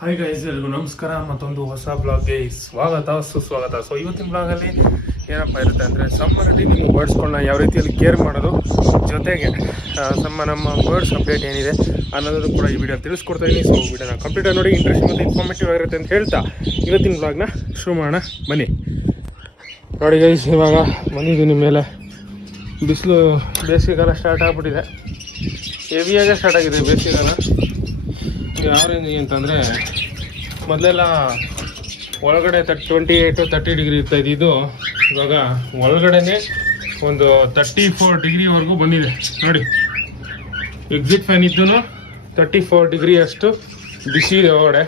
Hi guys ಎಲ್ರಿಗೂ ನಮಸ್ಕಾರ. ಮತ್ತೊಂದು ಹೊಸ ಬ್ಲಾಗ್ಗೆ ಸ್ವಾಗತ, ಸುಸ್ವಾಗತ. ಸೊ ಇವತ್ತಿನ ಬ್ಲಾಗಲ್ಲಿ ಏನಪ್ಪ ಇರುತ್ತೆ ಅಂದರೆ ಸಮ್ಮರಲ್ಲಿ ನಿಮ್ಮ ಬರ್ಡ್ಸ್ಗಳನ್ನ ಯಾವ ರೀತಿಯಲ್ಲಿ ಕೇರ್ ಮಾಡೋದು ಜೊತೆಗೆ ನಮ್ಮ ನಮ್ಮ ಬರ್ಡ್ಸ್ ಅಪ್ಡೇಟ್ ಏನಿದೆ ಅನ್ನೋದು ಕೂಡ ಈ ವಿಡಿಯೋ ತಿಳಿಸ್ಕೊಡ್ತಾ ಇದ್ದೀನಿ ಸೊ ವಿಡಿಯೋನ ಕಂಪ್ಲೀಟ್ ನೋಡಿ ಇಂಟ್ರೆಸ್ಟ್ ಮತ್ತು ಇನ್ಫಾರ್ಮೇಟಿವ್ ಆಗಿರುತ್ತೆ ಅಂತ ಹೇಳ್ತಾ ಇವತ್ತಿನ ಬ್ಲಾಗ್ನ ಶುರು ಮಾಡೋಣ. ಬನ್ನಿ. ನೋಡಿ ಗೈಸ್ ಇವಾಗ ಬಂದಿದ್ದೀನಿ ಮೇಲೆ. ಬಿಸಿಲು ಬೇಸಿಗೆಗಾಲ ಸ್ಟಾರ್ಟ್ ಆಗಿಬಿಟ್ಟಿದೆ. ಹೆವಿಯಾಗೆ ಸ್ಟಾರ್ಟ್ ಆಗಿದೆ ಬೇಸಿಗೆಗಾಲ. ಯಾವ ರೇಂಜ್ ಅಂತಂದರೆ ಮೊದಲೆಲ್ಲ ಒಳಗಡೆ thirty twenty eight thirty degree ಇರ್ತಾ ಇದು ಇವಾಗ ಒಳಗಡೆನೆ ಒಂದು ತರ್ಟಿ ಫೋರ್ ಡಿಗ್ರಿವರೆಗೂ ಬಂದಿದೆ. ನೋಡಿ. ಎಕ್ಸಿಟ್ ಫ್ಯಾನ್ ಇದ್ದು ತರ್ಟಿ ಫೋರ್ ಡಿಗ್ರಿ ಅಷ್ಟು ಬಿಸಿ ಇದೆ ಒಳಗಡೆ.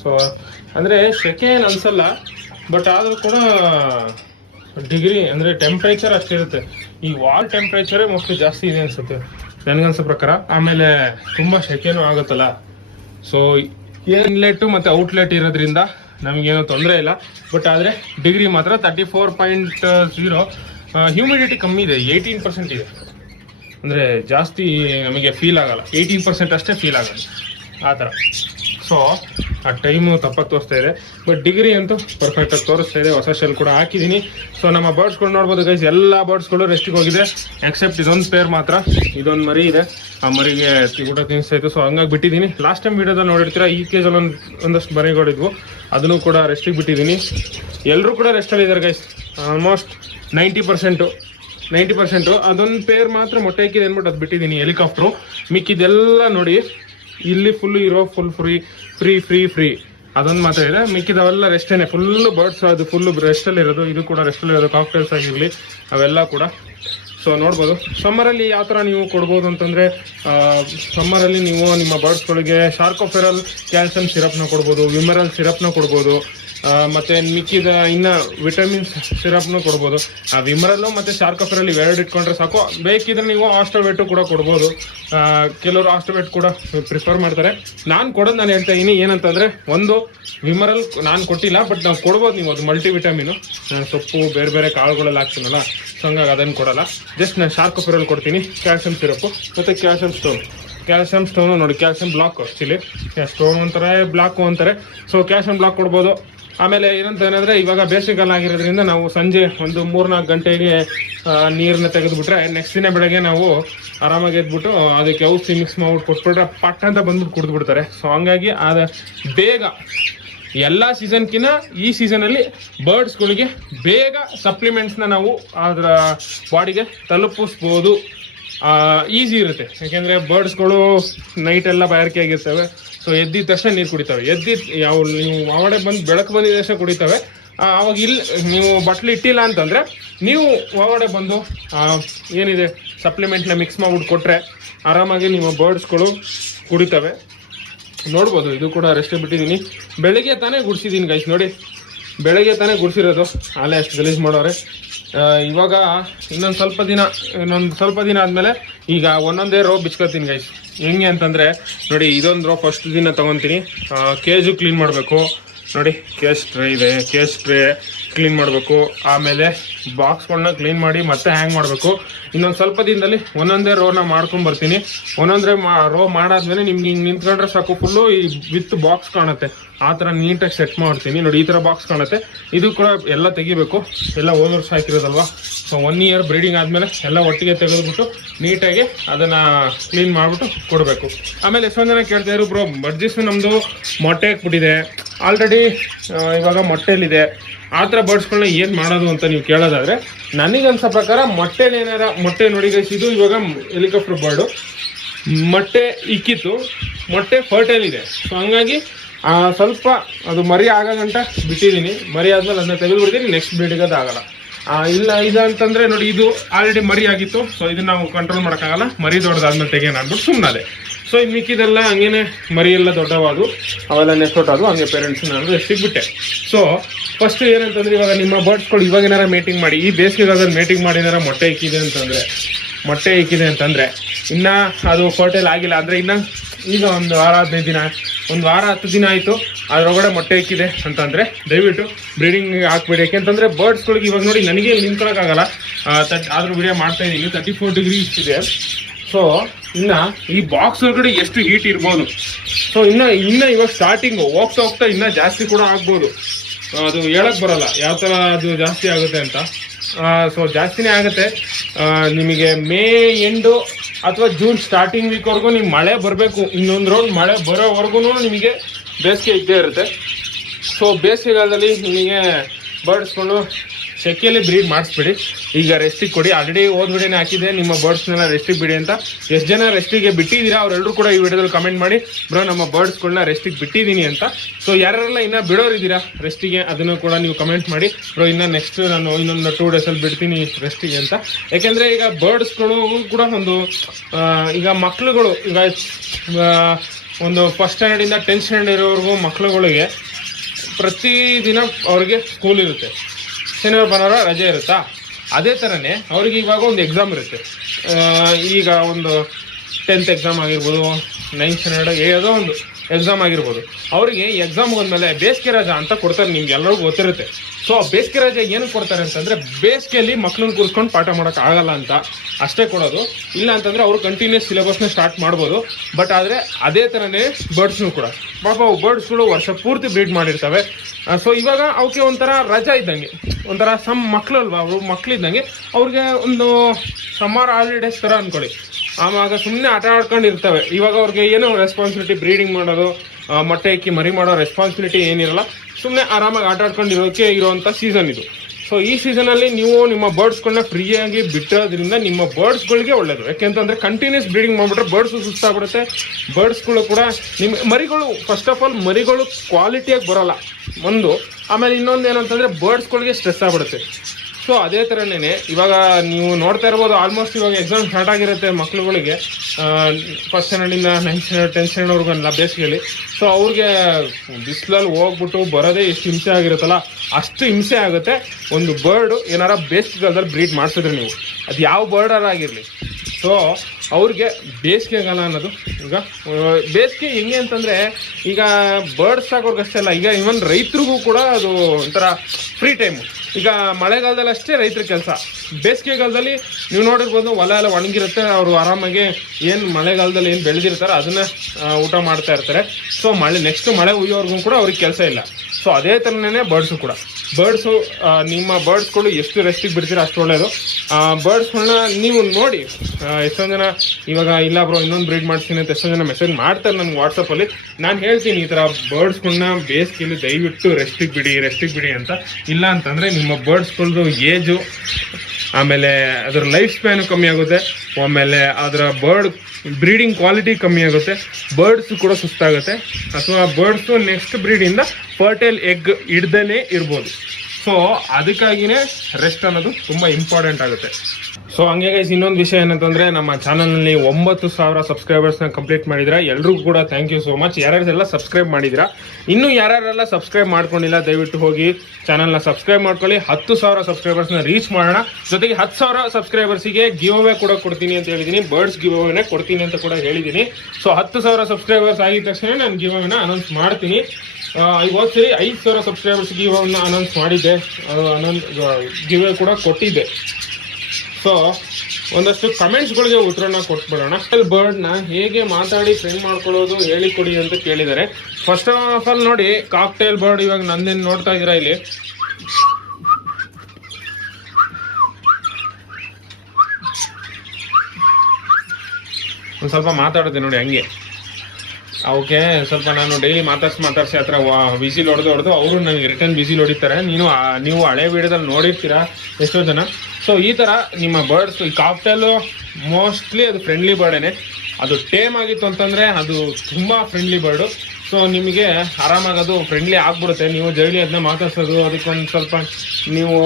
ಸೊ ಅಂದರೆ ಸೆಕೆ ಏನು ಅನಿಸಲ್ಲ. ಬಟ್ ಆದರೂ ಕೂಡ ಡಿಗ್ರಿ ಅಂದರೆ ಟೆಂಪ್ರೇಚರ್ ಅಷ್ಟಿರುತ್ತೆ ಈ ವಾಲ್ ಟೆಂಪ್ರೇಚರೇ ಮೋಸ್ಟ್ಲಿ ಜಾಸ್ತಿ ಇದೆ ಅನ್ಸುತ್ತೆ. ನನಗನ್ಸೋ ಪ್ರಕಾರ. ಆಮೇಲೆ ತುಂಬ ಸೆಕೆನೂ ಆಗುತ್ತಲ್ಲ. ಸೊ ಇನ್ಲೆಟ್ ಮತ್ತು ಔಟ್ಲೆಟ್ ಇರೋದ್ರಿಂದ ನಮಗೇನು ತೊಂದರೆ ಇಲ್ಲ. ಬಟ್ ಆದರೆ ಡಿಗ್ರಿ ಮಾತ್ರ thirty four point zero humidity ಕಮ್ಮಿ ಇದೆ ಏಯ್ಟೀನ್ ಪರ್ಸೆಂಟ್ ಇದೆ. ಅಂದರೆ ಜಾಸ್ತಿ ನಮಗೆ ಫೀಲ್ ಆಗಲ್ಲ ಏಯ್ಟೀನ್ ಪರ್ಸೆಂಟ್ ಅಷ್ಟೇ ಫೀಲ್ ಆಗಲ್ಲ, ಆ ಥರ. ಸೊ ಆ ಟೈಮು ತಪ್ಪಾಗಿ ತೋರಿಸ್ತಾ ಇದೆ. ಬಟ್ ಡಿಗ್ರಿ ಅಂತೂ ಪರ್ಫೆಕ್ಟಾಗಿ ತೋರಿಸ್ತಾ ಇದೆ. ಹೊಸ ಶೆಲ್ ಕೂಡ ಹಾಕಿದ್ದೀನಿ. ಸೊ ನಮ್ಮ ಬರ್ಡ್ಸ್ಗಳು ನೋಡ್ಬೋದು ಗೈಸ್ ಎಲ್ಲ ಬರ್ಡ್ಸ್ಗಳು ರೆಸ್ಟಿಗೆ ಹೋಗಿದೆ. ಎಕ್ಸೆಪ್ಟ್ ಇದೊಂದು ಪೇರ್ ಮಾತ್ರ. ಇದೊಂದು ಮರಿ ಇದೆ. ಆ ಮರಿಗೆ ಊಟ ತಿನ್ನಿಸ್ತಾ ಇತ್ತು. ಸೊ ಹಂಗಾಗಿ ಬಿಟ್ಟಿದ್ದೀನಿ. ಲಾಸ್ಟ್ ಟೈಮ್ ವಿಡಿಯೋದಲ್ಲಿ ನೋಡಿರ್ತೀರ, ಈ ಕೇಜಲ್ಲಿ ಒಂದು ಒಂದಷ್ಟು ಮರಿಗಳಿದ್ವು. ಅದನ್ನು ಕೂಡ ರೆಸ್ಟಿಗೆ ಬಿಟ್ಟಿದ್ದೀನಿ. ಎಲ್ಲರೂ ಕೂಡ ರೆಸ್ಟಲ್ಲಿ ಇದ್ದಾರೆ guys almost ninety percent ninety percent ಅದೊಂದು ಪೇರ್ ಮಾತ್ರ ಮೊಟ್ಟೆ ಹಾಕಿದೆ ಅಂದ್ಬಿಟ್ಟು ಅದು ಬಿಟ್ಟಿದ್ದೀನಿ ಹೆಲಿಕಾಪ್ಟ್ರು ಮಿಕ್ಕಿದೆಲ್ಲ ನೋಡಿ ಇಲ್ಲಿ ಫುಲ್ ಇರೋ full free free free free ಅದೊಂದು ಮಾತ್ರ ಇದೆ. ಮಿಕ್ಕಿದವೆಲ್ಲ ರೆಸ್ಟೇನೆ ಫುಲ್ ಬರ್ಡ್ಸ್ ಅದು ಫುಲ್ ರೆಸ್ಟಲ್ಲಿ ಇರೋದು ಇದು ಕೂಡ ರೆಸ್ಟಲ್ಲಿ ಇರೋದು ಕಾಕ್ಟೇಲ್ಸ್ ಆಗಿರಲಿ, ಅವೆಲ್ಲ ಕೂಡ. ಸೊ ನೋಡ್ಬೋದು. ಸಮ್ಮರಲ್ಲಿ ಯಾವ ಥರ ನೀವು ಕೊಡ್ಬೋದು ಅಂತಂದರೆ ಸಮ್ಮರಲ್ಲಿ ನೀವು ನಿಮ್ಮ ಬರ್ಡ್ಸ್ಗಳಿಗೆ ಶಾರ್ಕೋಫೆರಲ್ ಕ್ಯಾಲ್ಸಿಯಂ ಸಿರಪ್ನ ಕೊಡ್ಬೋದು ವಿಮರಲ್ ಸಿರಪ್ನ ಕೊಡ್ಬೋದು ಮತ್ತು ಮಿಕ್ಕಿದ ಇನ್ನು ವಿಟಮಿನ್ಸ್ ಸಿರಪ್ನು ಕೊಡ್ಬೋದು. ಆ ವಿಮರಲ್ಲು ಮತ್ತು ಶಾರ್ಕೋಫೆರಲ್ ಇವೆರಡು ಇಟ್ಕೊಂಡ್ರೆ ಸಾಕು. ಬೇಕಿದ್ರೆ ನೀವು ಆಸ್ಟೋವೇಟು ಕೂಡ ಕೊಡ್ಬೋದು. ಕೆಲವರು ಆಸ್ಟೋವೇಟ್ ಕೂಡ ಪ್ರಿಫರ್ ಮಾಡ್ತಾರೆ. ನಾನು ಕೊಡೋದು ನಾನು ಹೇಳ್ತಾ ಇದ್ದೀನಿ ಏನಂತಂದರೆ, ಒಂದು ವಿಮರಲ್ ನಾನು ಕೊಟ್ಟಿಲ್ಲ ಬಟ್ ನಾವು ಕೊಡ್ಬೋದು ನೀವು. ಅದು ಮಲ್ಟಿ ವಿಟಮಿನು ಸೊಪ್ಪು, ಬೇರೆ ಬೇರೆ ಕಾಳುಗಳೆಲ್ಲ ಹಾಕ್ತೀನಲ್ಲ ಸೊ ಹಂಗಾಗಿ ಅದನ್ನು ಕೊಡಲ್ಲ. ಜಸ್ಟ್ ನಾನು ಶಾರ್ಕೋಫೆರಲ್ ಕೊಡ್ತೀನಿ. ಕ್ಯಾಲ್ಸಿಯಂ ಸಿರಪ್ ಮತ್ತೆ ಕ್ಯಾಲ್ಸಿಯಂ ಸ್ಟೋನ್ ಕ್ಯಾಲ್ಸಿಯಂ ಸ್ಟೋನು ನೋಡಿ ಕ್ಯಾಲ್ಸಿಯಂ ಬ್ಲಾಕ್ ಆಕ್ಚುಲಿ ಸ್ಟೋನ್ ಅಂತಾರೆ ಬ್ಲಾಕು ಅಂತಾರೆ ಸೊ ಕ್ಯಾಲ್ಸಿಯಂ ಬ್ಲಾಕ್ ಕೊಡ್ಬೋದು. ಆಮೇಲೆ ಏನಂತ ಏನಂದ್ರೆ ಇವಾಗ ಬೇಸಿಗೆಲ್ಲ ಆಗಿರೋದ್ರಿಂದ ನಾವು ಸಂಜೆ ಒಂದು ಮೂರ್ನಾಲ್ಕು ಗಂಟೆಗೆ ನೀರನ್ನ ತೆಗೆದುಬಿಟ್ರೆ ನೆಕ್ಸ್ಟ್ ದಿನ ಬೆಳಗ್ಗೆ ನಾವು ಆರಾಮಾಗಿ ಎದ್ಬಿಟ್ಟು ಅದಕ್ಕೆ ಔಷಧಿ ಮಿಕ್ಸ್ ಮಾಡ್ಬಿಟ್ಟು ಕೊಟ್ಬಿಟ್ರೆ ಪಟ್ ಅಂತ ಬಂದ್ಬಿಟ್ಟು ಕುಡಿದ್ಬಿಡ್ತಾರೆ. ಸೊ ಹಂಗಾಗಿ ಅದು ಬೇಗ ಎಲ್ಲ ಸೀಸನ್ಕಿನ್ನ ಈ ಸೀಸನಲ್ಲಿ ಬರ್ಡ್ಸ್ಗಳಿಗೆ ಬೇಗ ಸಪ್ಲಿಮೆಂಟ್ಸ್ನ ನಾವು ಅದರ ಬಾಡಿಗೆ ತಲುಪಿಸ್ಬೋದು. ಈಸಿ ಇರುತ್ತೆ. ಯಾಕೆಂದರೆ ಬರ್ಡ್ಸ್ಗಳು ನೈಟ್ ಎಲ್ಲ ಬಾಯಾರಿಕೆ ಆಗಿರ್ತವೆ. ಸೊ ಎದ್ದಿದ ತಕ್ಷಣ ನೀರು ಕುಡಿತವೆ. ಎದ್ದಿದ ಯಾವ, ನೀವು ಮಾವಡೆ ಬಂದು, ಬೆಳಕು ಬಂದಿದ ತಕ್ಷಣ ಕುಡಿತವೆ. ಅವಾಗ ಇಲ್ಲಿ ನೀವು ಬಟ್ಲು ಇಟ್ಟಿಲ್ಲ ಅಂತಂದರೆ ನೀವು ಒಳಗಡೆ ಬಂದು ಏನಿದೆ ಸಪ್ಲಿಮೆಂಟ್ನ ಮಿಕ್ಸ್ ಮಾಡ್ಬಿಟ್ಟು ಕೊಟ್ಟರೆ ಆರಾಮಾಗಿ ನಿಮ್ಮ ಬರ್ಡ್ಸ್ಗಳು ಕುಡಿತವೆ. ನೋಡ್ಬೋದು, ಇದು ಕೂಡ ರೆಸ್ಟ್ ಬಿಟ್ಟಿದ್ದೀನಿ ಬೆಳಗ್ಗೆ ತಾನೇ ಗುಡಿಸಿದ್ದೀನಿ ಗೈಸ್ ನೋಡಿ. ಬೆಳಗ್ಗೆ ತಾನೇ ಗುಡಿಸಿರೋದು. ಅಲ್ಲೇ ಅಷ್ಟು ಗಲೀಜು ಮಾಡೋರೆ. ಇವಾಗ ಇನ್ನೊಂದು ಸ್ವಲ್ಪ ದಿನ, ಇನ್ನೊಂದು ಸ್ವಲ್ಪ ದಿನ ಆದಮೇಲೆ ಈಗ ಒಂದೊಂದೇ ರೋ ಬಿಚ್ಕೊತೀನಿ ಗೈಸ್ ಹೆಂಗೆ ಅಂತಂದರೆ, ನೋಡಿ, ಇದೊಂದು ರೋ ಫಸ್ಟ್ ದಿನ ತೊಗೊತೀನಿ. ಕೇಜು ಕ್ಲೀನ್ ಮಾಡಬೇಕು. ನೋಡಿ ಕೇಸ್ ಟ್ರೇ ಇದೆ ಕೇಸ್ ಟ್ರೇ ಕ್ಲೀನ್ ಮಾಡಬೇಕು. ಆಮೇಲೆ ಬಾಕ್ಸ್ಗಳನ್ನ ಕ್ಲೀನ್ ಮಾಡಿ ಮತ್ತೆ ಹ್ಯಾಂಗ್ ಮಾಡಬೇಕು. ಇನ್ನೊಂದು ಸ್ವಲ್ಪ ದಿನದಲ್ಲಿ ಒಂದೊಂದೇ ರೋನ ಮಾಡ್ಕೊಂಡು ಬರ್ತೀನಿ. ಒಂದೊಂದೇ ರೋ ಮಾಡಾದ್ಮೇಲೆ ನಿಮ್ಗೆ ಹಿಂಗೆ ನಿಂತ್ಕೊಂಡ್ರೆ ಸಾಕು. ಫುಲ್ಲು ಈ ವಿತ್ ಬಾಕ್ಸ್ ಕಾಣುತ್ತೆ. ಆ ಥರ ನೀಟಾಗಿ ಸೆಟ್ ಮಾಡ್ತೀನಿ. ನೋಡಿ, ಈ ಥರ ಬಾಕ್ಸ್ ಕಾಣುತ್ತೆ. ಇದು ಕೂಡ ಎಲ್ಲ ತೆಗಿಬೇಕು. ಎಲ್ಲ ಹೋದ ವರ್ಷ ಸೊ ಒನ್ ಇಯರ್ ಬ್ರೀಡಿಂಗ್ ಆದಮೇಲೆ ಎಲ್ಲ ಒಟ್ಟಿಗೆ ತೆಗೆದುಬಿಟ್ಟು ನೀಟಾಗಿ ಅದನ್ನು ಕ್ಲೀನ್ ಮಾಡಿಬಿಟ್ಟು ಕೊಡಬೇಕು. ಆಮೇಲೆ ಎಷ್ಟೊಂದು ಜನ ಕೇಳ್ತಾ ಇದ್ರು, ಬ್ರೋ ಬಡ್ಜಿಸ್ ನಮ್ಮದು ಮೊಟ್ಟೆ ಹಾಕ್ಬಿಟ್ಟಿದೆ. ಆಲ್ರೆಡಿ ಇವಾಗ ಮೊಟ್ಟೆಲಿದೆ. ಆ ಥರ ಬರ್ಡ್ಸ್ಗಳನ್ನ ಏನು ಮಾಡೋದು ಅಂತ ನೀವು ಕೇಳೋದಾದ್ರೆ, ನನಗನ್ಸೋ ಪ್ರಕಾರ ಮೊಟ್ಟೆನೇನಾರ ಮೊಟ್ಟೆ ನೋಡಿ ಇದು ಇವಾಗ ಹೆಲಿಕಾಪ್ಟರ್ ಬರ್ಡು ಮೊಟ್ಟೆ ಇಕ್ಕಿತ್ತು, ಮೊಟ್ಟೆ ಫರ್ಟೈಲ್ ಇದೆ. ಸೊ ಹಂಗಾಗಿ ಸ್ವಲ್ಪ ಅದು ಮರಿ ಆಗೋ ಗಂಟ ಬಿಟ್ಟಿದ್ದೀನಿ. ಮರಿ ಆದಮೇಲೆ ಅದನ್ನ ತೆಗೆದು ಬಿಡ್ತೀನಿ ನೆಕ್ಸ್ಟ್ ಬ್ರೀಡಿಗೆ ಅದು ಆಗಲ್ಲ ಇಲ್ಲ, ಇದು ಅಂತಂದ್ರೆ ನೋಡಿ, ಇದು ಆಲ್ರೆಡಿ ಮರಿ ಆಗಿತ್ತು. ಸೊ ಇದನ್ನ ನಾವು ಕಂಟ್ರೋಲ್ ಮಾಡೋಕ್ಕಾಗಲ್ಲ. ಮರಿ ದೊಡ್ಡದಾದ್ಮೇಲೆ ತೆಗೆಯೋಣ ಅಂದ್ಬಿಟ್ಟು ಸುಮ್ಮನೆ ಸೊ ಇದು ಮಿಕ್ಕಿದೆಲ್ಲ ಹಂಗೇನೆ ಮರಿ ಎಲ್ಲ ದೊಡ್ಡವಾದವು ಅವೆಲ್ಲ ಅದು ಹಂಗೆ ಪೇರೆಂಟ್ಸ್ ನಾನು ರೆಸ್ಟಿಗೆ ಬಿಟ್ಟೆ ಸೊ ಫಸ್ಟ್ ಏನಂತಂದ್ರೆ ಇವಾಗ ನಿಮ್ಮ ಬರ್ಡ್ಸ್ಗಳು ಇವಾಗ ಏನಾರ ಮೇಟಿಂಗ್ ಮಾಡಿ, ಈ ಬೇಸಿಗೆ ಮೇಟಿಂಗ್ ಮಾಡಿದಾರ ಮೊಟ್ಟೆ ಇಕ್ಕಿದೆ ಅಂತಂದ್ರೆ ಮೊಟ್ಟೆ ಇಕ್ಕಿದೆ ಅಂತಂದರೆ, ಇನ್ನ ಅದು ಫರ್ಟೈಲ್ ಆಗಿಲ್ಲ ಅಂದರೆ ಇನ್ನ ಈಗ ಒಂದು ವಾರ ಹದಿನೈದು ದಿನ, ಒಂದು ವಾರ ಹತ್ತು ದಿನ ಆಯಿತು, ಅದರೊಳಗಡೆ ಮೊಟ್ಟೆ ಇಕ್ಕಿದೆ ಅಂತಂದರೆ, ದಯವಿಟ್ಟು ಬ್ರೀಡಿಂಗ್ ಹಾಕ್ಬೇಡಿ ಯಾಕೆಂತಂದರೆ ಬರ್ಡ್ಸ್ಗಳಿಗೆ ಇವಾಗ ನೋಡಿ ನನಗೆ ನಿಂತ್ಕೊಳ್ಳೋಕ್ಕಾಗಲ್ಲ ತಟ್, ಆದರೂ ವಿಡಿಯೋ ಮಾಡ್ತಾ ಇದ್ದೀನಿ. ತರ್ಟಿ ಫೋರ್ ಡಿಗ್ರಿ ಇಷ್ಟಿದೆ ಸೊ ಇನ್ನು ಈ ಬಾಕ್ಸ್ ಒಳಗಡೆ ಎಷ್ಟು ಹೀಟ್ ಇರ್ಬೋದು. ಸೊ ಇನ್ನು ಇನ್ನು ಇವಾಗ ಸ್ಟಾರ್ಟಿಂಗು ಹೋಗ್ತಾ ಹೋಗ್ತಾ ಇನ್ನೂ ಜಾಸ್ತಿ ಕೂಡ ಆಗ್ಬೋದು. ಅದು ಹೇಳಕ್ಕೆ ಬರಲ್ಲ. ಯಾವ ಥರ ಅದು ಜಾಸ್ತಿ ಆಗುತ್ತೆ ಅಂತ. ಸೊ ಜಾಸ್ತಿನೇ ಆಗುತ್ತೆ. ನಿಮಗೆ ಮೇ ಎಂಡು ಅಥವಾ ಜೂನ್ ಸ್ಟಾರ್ಟಿಂಗ್ ವೀಕ್ವರೆಗೂ ನಿಮ್ಗೆ ಮಳೆ ಬರಬೇಕು. ಇನ್ನೊಂದು ರೌಂಡ್ ಮಳೆ ಬರೋವರೆಗೂ ನಿಮಗೆ ಬೇಸಿಗೆ ಇದ್ದೇ ಇರುತ್ತೆ. ಸೊ ಬೇಸಿಗೆಗಾಲದಲ್ಲಿ ನಿಮಗೆ ಬರ್ಡ್ಸ್ಗಳು ಸೆಕೆಯಲ್ಲಿ ಬ್ರೀಡ್ ಮಾಡಿಸ್ಬಿಡಿ. ಈಗ ರೆಸ್ಟಿಗೆ ಕೊಡಿ. ಆಲ್ರೆಡಿ ಹೋದ್ ವಿಡಿಯೋನೇ ಹಾಕಿದೆ ನಿಮ್ಮ ಬರ್ಡ್ಸ್ನೆಲ್ಲ ರೆಸ್ಟಿಗೆ ಬಿಡಿ ಅಂತ. ಎಷ್ಟು ಜನ ರೆಸ್ಟಿಗೆ ಬಿಟ್ಟಿದ್ದೀರಾ ಅವರೆಲ್ಲರೂ ಕೂಡ ಈ ವಿಡಿಯೋದಲ್ಲಿ ಕಮೆಂಟ್ ಮಾಡಿ. ಬ್ರೋ ನಮ್ಮ ಬರ್ಡ್ಸ್ಗಳನ್ನ ರೆಸ್ಟಿಗೆ ಬಿಟ್ಟಿದ್ದೀನಿ ಅಂತ. ಸೊ ಯಾರೆಲ್ಲ ಇನ್ನೂ ಬಿಡೋರಿದ್ದೀರಾ ರೆಸ್ಟಿಗೆ ಅದನ್ನು ಕೂಡ ನೀವು ಕಮೆಂಟ್ ಮಾಡಿ. ಬ್ರೋ ಇನ್ನೂ ನೆಕ್ಸ್ಟ್ ನಾನು ಇನ್ನೊಂದು ಟೂ ಡೇಸಲ್ಲಿ ಬಿಡ್ತೀನಿ ರೆಸ್ಟಿಗೆ ಅಂತ. ಯಾಕೆಂದರೆ ಈಗ ಬರ್ಡ್ಸ್ಗಳು ಕೂಡ ಒಂದು ಈಗ ಮಕ್ಳುಗಳು, ಈಗ ಒಂದು ಫಸ್ಟ್ ಸ್ಟ್ಯಾಂಡರ್ಡಿಂದ ಟೆಂತ್ ಸ್ಟ್ಯಾಂಡರ್ಡ್ ಇರೋವರೆಗೂ ಮಕ್ಳುಗಳಿಗೆ ಪ್ರತಿದಿನ ಅವ್ರಿಗೆ ಸ್ಕೂಲ್ ಇರುತ್ತೆ. ಶನಿವಾರ, ಭಾನುವಾರ ರಜೆ ಇರುತ್ತಾ? ಅದೇ ಥರನೇ ಅವ್ರಿಗೆ ಇವಾಗ ಒಂದು ಎಕ್ಸಾಮ್ ಇರುತ್ತೆ. ಈಗ ಒಂದು ಟೆಂತ್ ಎಕ್ಸಾಮ್ ಆಗಿರ್ಬೋದು ನೈನ್ತ್ ಸ್ಟ್ಯಾಂಡರ್ಡ್ ಯಾವುದೋ ಒಂದು ಎಕ್ಸಾಮ್ ಆಗಿರ್ಬೋದು. ಅವರಿಗೆ ಎಕ್ಸಾಮ್ ಬಂದಮೇಲೆ ಬೇಸಿಗೆ ರಜಾ ಅಂತ ಕೊಡ್ತಾರೆ ನಿಮ್ಗೆ ಎಲ್ಲರಿಗೂ ಗೊತ್ತಿರುತ್ತೆ. ಸೊ ಬೇಸಿಗೆ ರಜೆ ಏನು ಕೊಡ್ತಾರೆ ಅಂತಂದ್ರೆ ಬೇಸಿಗೆಯಲ್ಲಿ ಮಕ್ಳನ್ನ ಕೂರಿಸ್ಕೊಂಡು ಪಾಠ ಮಾಡೋಕೆ ಆಗಲ್ಲ ಅಂತ ಅಷ್ಟೇ ಕೊಡೋದು. ಇಲ್ಲ ಅಂತಂದ್ರೆ ಅವರು ಕಂಟಿನ್ಯೂಸ್ ಸಿಲೆಬಸ್ನ ಸ್ಟಾರ್ಟ್ ಮಾಡ್ಬೋದು. ಬಟ್ ಆದರೆ ಅದೇ ಥರನೇ ಬರ್ಡ್ಸ್ನು ಕೂಡ. ಪಾಪ ಅವು ಬರ್ಡ್ಸ್ಗಳು ವರ್ಷ ಪೂರ್ತಿ ಬ್ರೀಡ್ ಮಾಡಿರ್ತವೆ. ಸೊ ಇವಾಗ ಅವಕ್ಕೆ ಒಂಥರ ರಜಾ ಇದ್ದಂಗೆ. ಒಂಥರ ಸಮ್ ಮಕ್ಳು ಅಲ್ವಾ ಅವರು ಮಕ್ಕಳಿದ್ದಂಗೆ ಅವ್ರಿಗೆ ಒಂದು ಸಮ್ಮರ್ ಹಾಲಿಡೇಸ್ ಥರ ಅನ್ಕೊಳ್ಳಿ. ಆವಾಗ ಸುಮ್ಮನೆ ಆಟ ಆಡ್ಕೊಂಡಿರ್ತವೆ. ಇವಾಗ ಅವ್ರಿಗೆ ಏನೋ ರೆಸ್ಪಾನ್ಸಿಬಿಲಿಟಿ ಬ್ರೀಡಿಂಗ್ ಮಾಡೋದು. ಮೊಟ್ಟೆ ಇಕ್ಕಿ ಮರಿ ಮಾಡೋ ರೆಸ್ಪಾನ್ಸಿಬಿಲಿಟಿ ಏನಿರಲ್ಲ ಸುಮ್ಮನೆ ಆರಾಮಾಗಿ ಆಟ ಆಡ್ಕೊಂಡು ಇರೋವಂಥ ಸೀಸನ್ ಇದು. ಸೊ ಈ ಸೀಸನಲ್ಲಿ ನೀವು ನಿಮ್ಮ ಬರ್ಡ್ಸ್ಗಳನ್ನ ಫ್ರೀಯಾಗಿ ಬಿಟ್ಟೋದ್ರಿಂದ ನಿಮ್ಮ ಬರ್ಡ್ಸ್ಗಳಿಗೆ ಒಳ್ಳೇದು. ಯಾಕೆಂತಂದ್ರೆ ಕಂಟಿನ್ಯೂಸ್ ಬ್ರೀಡಿಂಗ್ ಮಾಡಿಬಿಟ್ರೆ ಬರ್ಡ್ಸ್ ಸುಸ್ತಾಗ್ಬಿಡುತ್ತೆ ಬರ್ಡ್ಸ್ಗಳು ಕೂಡ ನಿಮ್ಮ ಮರಿಗಳು ಫಸ್ಟ್ ಆಫ್ ಆಲ್ ಮರಿಗಳು ಕ್ವಾಲಿಟಿಯಾಗಿ ಬರೋಲ್ಲ. ಒಂದು, ಆಮೇಲೆ ಇನ್ನೊಂದು ಏನಂತಂದರೆ ಬರ್ಡ್ಸ್ಗಳಿಗೆ ಸ್ಟ್ರೆಸ್ ಆಗ್ಬಿಡುತ್ತೆ. ಸೊ ಅದೇ ಥರನೇ ಇವಾಗ ನೀವು ನೋಡ್ತಾ ಇರ್ಬೋದು ಆಲ್ಮೋಸ್ಟ್ ಇವಾಗ ಎಕ್ಸಾಮ್ ಸ್ಟಾರ್ಟ್ ಆಗಿರುತ್ತೆ ಮಕ್ಳುಗಳಿಗೆ. ಫಸ್ಟ್ ಸ್ಟ್ಯಾಂಡರ್ಡಿಂದ ನೈನ್ತ್ ಸ್ಟ್ಯಾಂಡರ್ಡ್ ಟೆಂತ್ ಸ್ಟ್ಯಾಂಡರ್ಡ್ವರೆಗೆಲ್ಲ ಬೇಸಿಗೆಯಲ್ಲಿ ಸೊ ಅವ್ರಿಗೆ ಬಿಸಿಲಲ್ಲಿ ಹೋಗ್ಬಿಟ್ಟು ಬರೋದೇ ಎಷ್ಟು ಹಿಂಸೆ ಆಗಿರುತ್ತಲ್ಲ, ಅಷ್ಟು ಹಿಂಸೆ ಆಗುತ್ತೆ. ಒಂದು ಬರ್ಡು ಏನಾರ ಬೇಸಿಗೆಗಾಲದಲ್ಲಿ ಬ್ರೀಡ್ ಮಾಡಿಸಿದ್ರೆ ನೀವು. ಅದು ಯಾವ ಬರ್ಡರ್ ಆಗಿರಲಿ? ಸೊ ಅವ್ರಿಗೆ ಬೇಸಿಗೆಗಾಲ ಅನ್ನೋದು. ಈಗ ಬೇಸಿಗೆ ಹೆಂಗೆ ಅಂತಂದ್ರೆ, ಈಗ ಬರ್ಡ್ಸ್ ಸಾಕೋರ್ಗಷ್ಟೇ ಅಲ್ಲ, ಈಗ ಇವನ್ ರೈತರಿಗೂ ಕೂಡ ಅದು ಒಂಥರ ಫ್ರೀ ಟೈಮು ಈಗ ಮಳೆಗಾಲದಲ್ಲಿ ಅಷ್ಟೇ ರೈತರ ಕೆಲಸ. ಬೇಸಿಗೆಗಾಲದಲ್ಲಿ ನೀವು ನೋಡಿರ್ಬೋದು, ಹೊಲ ಎಲ್ಲ ಒಣಗಿರುತ್ತೆ, ಅವರು ಆರಾಮಾಗಿ ಏನು ಮಳೆಗಾಲದಲ್ಲಿ ಏನು ಬೆಳೆದಿರ್ತಾರೆ ಅದನ್ನ ಊಟ ಮಾಡ್ತಾ ಇರ್ತಾರೆ. ಸೊ ಮಳೆ ನೆಕ್ಸ್ಟ್ ಮಳೆ ಹುಯ್ಯೋರ್ಗೂ ಕೂಡ ಅವ್ರಿಗೆ ಕೆಲಸ ಇಲ್ಲ. ಸೊ ಅದೇ ಥರನೇ ಬರ್ಡ್ಸು ಕೂಡ. ಬರ್ಡ್ಸು ನಿಮ್ಮ ಬರ್ಡ್ಸ್ಗಳು ಎಷ್ಟು ರೆಸ್ಟಿಗೆ ಬಿಡ್ತೀರ ಅಷ್ಟು ಒಳ್ಳೆಯದು ಬರ್ಡ್ಸ್ಗಳನ್ನ ನೀವು ನೋಡಿ ಎಷ್ಟೊಂದು ಜನ ಇವಾಗ ಇಲ್ಲ ಬ್ರೋ, ಇನ್ನೊಂದು ಬ್ರೀಡ್ ಮಾಡ್ತೀನಿ ಅಂತ ಎಷ್ಟೊಂದು ಜನ ಮೆಸೇಜ್ ಮಾಡ್ತಾರೆ ನನಗೆ ವಾಟ್ಸಪ್ಪಲ್ಲಿ ನಾನು ಹೇಳ್ತೀನಿ ಈ ಥರ ಬರ್ಡ್ಸ್ಗಳನ್ನ ಬೇಸಿಗೆಯಲ್ಲಿ ದಯವಿಟ್ಟು ರೆಸ್ಟಿಗೆ ಬಿಡಿ ರೆಸ್ಟಿಗೆ ಬಿಡಿ ಅಂತ. ಇಲ್ಲ ಅಂತಂದರೆ ನಿಮ್ಮ ಬರ್ಡ್ಸ್ಗಳದ್ದು ಏಜು ಆಮೇಲೆ ಅದರ ಲೈಫ್ ಸ್ಪ್ಯಾನು ಕಮ್ಮಿ ಆಗುತ್ತೆ. ಆಮೇಲೆ ಅದರ ಬರ್ಡ್ ಬ್ರೀಡಿಂಗ್ ಕ್ವಾಲಿಟಿ ಕಮ್ಮಿ ಆಗುತ್ತೆ. ಬರ್ಡ್ಸು ಕೂಡ ಸುಸ್ತಾಗುತ್ತೆ. ಅಥವಾ ಬರ್ಡ್ಸು ನೆಕ್ಸ್ಟ್ ಬ್ರೀಡಿಂದ ಫರ್ಟೈಲ್ ಎಗ್ ಇಡ್ದೇ ಇರ್ಬೋದು. ಸೊ ಅದಕ್ಕಾಗಿನೇ ರೆಸ್ಟ್ ಅನ್ನೋದು ತುಂಬ ಇಂಪಾರ್ಟೆಂಟ್ ಆಗುತ್ತೆ. ಸೊ ಹಂಗೆ ಗೈಸ್ ಇನ್ನೊಂದು ವಿಷಯ ಏನಂತಂದ್ರೆ, ನಮ್ಮ ಚಾನಲ್ನಲ್ಲಿ ಒಂಬತ್ತು ಸಾವಿರ ಸಬ್ಸ್ಕ್ರೈಬರ್ಸ್ನ ಕಂಪ್ಲೀಟ್ ಮಾಡಿದ್ರೆ ಎಲ್ರಿಗೂ ಕೂಡ ಥ್ಯಾಂಕ್ ಯು ಸೋ ಮಚ್ ಯಾರ್ಯಾರೆಲ್ಲ ಸಬ್ಸ್ಕ್ರೈಬ್ ಮಾಡಿದಿರಾ ಇನ್ನು ಯಾರ್ಯಾರೆಲ್ಲ ಸಬ್ಸ್ಕ್ರೈಬ್ ಮಾಡ್ಕೊಂಡಿಲ್ಲ, ದಯವಿಟ್ಟು ಹೋಗಿ ಚಾನಲ್ನ ಸಬ್ಸ್ಕ್ರೈಬ್ ಮಾಡ್ಕೊಳ್ಳಿ. ಹತ್ತು ಸಾವಿರ ಸಬ್ಸ್ಕ್ರೈಬರ್ಸ್ನ ರೀಚ್ ಮಾಡೋಣ. ಜೊತೆಗೆ ಹತ್ತು ಸಾವಿರ ಸಬ್ಸ್ಕ್ರೈಬರ್ಸಿಗೆ ಗಿವ್ ಅವೇ ಕೂಡ ಕೊಡ್ತೀನಿ ಅಂತ ಹೇಳಿದ್ದೀನಿ. ಬರ್ಡ್ಸ್ ಗಿವ್ ಕೊಡ್ತೀನಿ ಅಂತ ಕೂಡ ಹೇಳಿದ್ದೀನಿ. ಸೊ ಹತ್ತು ಸಾವಿರ ಸಬ್ಸ್ಕ್ರೈಬರ್ಸ್ ಆಗಿದ ತಕ್ಷಣ ನಾನು ಗಿವ್ ಅವೇನ ಅನೌನ್ಸ್ ಮಾಡ್ತೀನಿ. ಇವತ್ತು ಸರಿ ಐದು ಸಾವಿರ ಸಬ್ಸ್ಕ್ರೈಬರ್ಸ್ ಗಿವ್ ಅವನ್ನ ಅನೌನ್ಸ್ ಮಾಡಿದ್ದೆ. ಅನೌನ್ಸ್ ಗಿವ್ ಕೂಡ ಕೊಟ್ಟಿದ್ದೆ. ಸೊ ಒಂದಷ್ಟು ಕಮೆಂಟ್ಸ್ಗಳಿಗೆ ಉತ್ತರನ ಕೊಟ್ಬಿಡೋಣ ಬರ್ಡ್ನ ಹೇಗೆ ಮಾತಾಡಿ ಟ್ರೈನ್ ಮಾಡ್ಕೊಳ್ಳೋದು ಹೇಳಿಕೊಡಿ ಅಂತ ಕೇಳಿದ್ದಾರೆ. ಫಸ್ಟ್ ಆಫ್ ಆಲ್ ನೋಡಿ ಕಾಕ್ಟೇಲ್ ಬರ್ಡ್ ಇವಾಗ ನಂದೇನು ನೋಡ್ತಾ ಇದ್ದೀರಾ ಇಲ್ಲಿ? ಒಂದು ಸ್ವಲ್ಪ ಮಾತಾಡುತ್ತೆ ನೋಡಿ ಹಂಗೆ. ಅವಕ್ಕೆ ಸ್ವಲ್ಪ ನಾನು ಡೈಲಿ ಮಾತಾಡ್ಸಿ ಮಾತಾಡ್ಸಿ ಹತ್ರ ಬಿಸಿಲು ಹೊಡೆದು ಹೊಡೆದು ಅವರು ನನಗೆ ರಿಟರ್ನ್ ಬಿಸಿಲು ಹೊಡಿತಾರೆ ನೀನು ನೀವು ಹಳೆ ವೀಡಿಯೋದಲ್ಲಿ ನೋಡಿರ್ತೀರಾ? ಎಷ್ಟೋ ಜನ. ಸೊ ಈ ಥರ ನಿಮ್ಮ ಬರ್ಡ್ಸ್ ಈ ಕಾಕ್ಟೇಲು ಮೋಸ್ಟ್ಲಿ ಅದು ಫ್ರೆಂಡ್ಲಿ ಬರ್ಡೇನೆ ಅದು ಟೇಮ್ ಆಗಿತ್ತು ಅಂತಂದರೆ ಅದು ತುಂಬ ಫ್ರೆಂಡ್ಲಿ ಬರ್ಡು ಸೊ ನಿಮಗೆ ಆರಾಮಾಗೋದು ಫ್ರೆಂಡ್ಲಿ ಆಗ್ಬಿಡುತ್ತೆ. ನೀವು ಜೈಲಿ ಅದನ್ನ ಮಾತಾಡ್ಸೋದು ಅದಕ್ಕೊಂದು ಸ್ವಲ್ಪ ನೀವು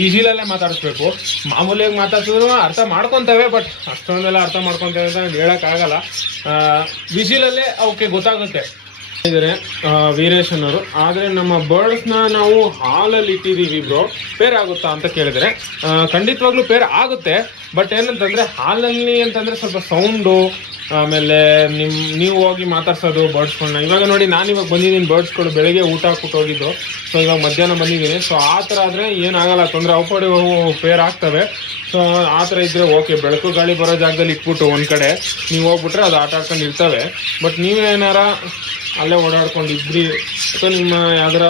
ವಿಸಿಲಲ್ಲೇ ಮಾತಾಡಿಸ್ಬೇಕು. ಮಾಮೂಲಿಯಾಗಿ ಮಾತಾಡ್ಸಿದ್ರು ಅರ್ಥ ಮಾಡ್ಕೊತವೆ ಬಟ್ ಅಷ್ಟೊಂದೆಲ್ಲ ಅರ್ಥ ಮಾಡ್ಕೊತವೆ ಅಂತ ಹೇಳೋಕ್ಕಾಗಲ್ಲ. ವಿಸಿಲಲ್ಲೇ ಅವಕ್ಕೆ ಗೊತ್ತಾಗುತ್ತೆ. ಇದ್ದಾರೆ ವೀರೇಶನ್ ಅವರು ಆದ್ರೆ ನಮ್ಮ ಬರ್ಡ್ಸ್ನ ನಾವು ಹಾಲಲ್ಲಿ ಇಟ್ಟಿದೀವಿ ಬ್ರೋ ಪೇರ್ ಆಗುತ್ತಾ ಅಂತ ಕೇಳಿದ್ರೆ ಖಂಡಿತವಾಗ್ಲೂ ಪೇರ್ ಆಗುತ್ತೆ ಬಟ್ ಏನಂತಂದ್ರೆ ಹಾಲಲ್ಲಿ ಅಂತಂದ್ರೆ ಸ್ವಲ್ಪ ಸೌಂಡು ಆಮೇಲೆ ನಿಮ್, ನೀವು ಹೋಗಿ ಮಾತಾಡ್ಸೋದು ಬರ್ಡ್ಸ್ಗಳನ್ನ ಇವಾಗ ನೋಡಿ, ನಾನು ಇವಾಗ ಬಂದಿದ್ದೀನಿ ಬರ್ಡ್ಸ್ಗಳು ಬೆಳಿಗ್ಗೆ ಊಟ ಹಾಕ್ಬಿಟ್ಟು ಹೋಗಿದ್ದು. ಸೊ ಇವಾಗ ಮಧ್ಯಾಹ್ನ ಬಂದಿದ್ದೀನಿ. ಸೊ ಆ ಥರ ಆದರೆ ಏನಾಗಲ್ಲ, ತೊಂದರೆ ಔಪಡಿ ಪಡಿ ಪೇರ್ ಆಗ್ತವೆ. ಸೊ ಆ ಥರ ಇದ್ರೆ ಓಕೆ ಬೆಳಕು ಗಾಳಿ ಬರೋ ಜಾಗದಲ್ಲಿ ಇಟ್ಬಿಟ್ಟು ಒಂದ್ ಕಡೆ. ನೀವು ಹೋಗ್ಬಿಟ್ರೆ ಅದು ಆಟ ಆಡ್ಕೊಂಡು ಇರ್ತವೆ. ಬಟ್ ನೀವೇನಾರ ಓಡಾಡ್ಕೊಂಡು ಇದ್ರಿ ಅಥವಾ ನಿಮ್ಮ ಯಾವ್ದಾರ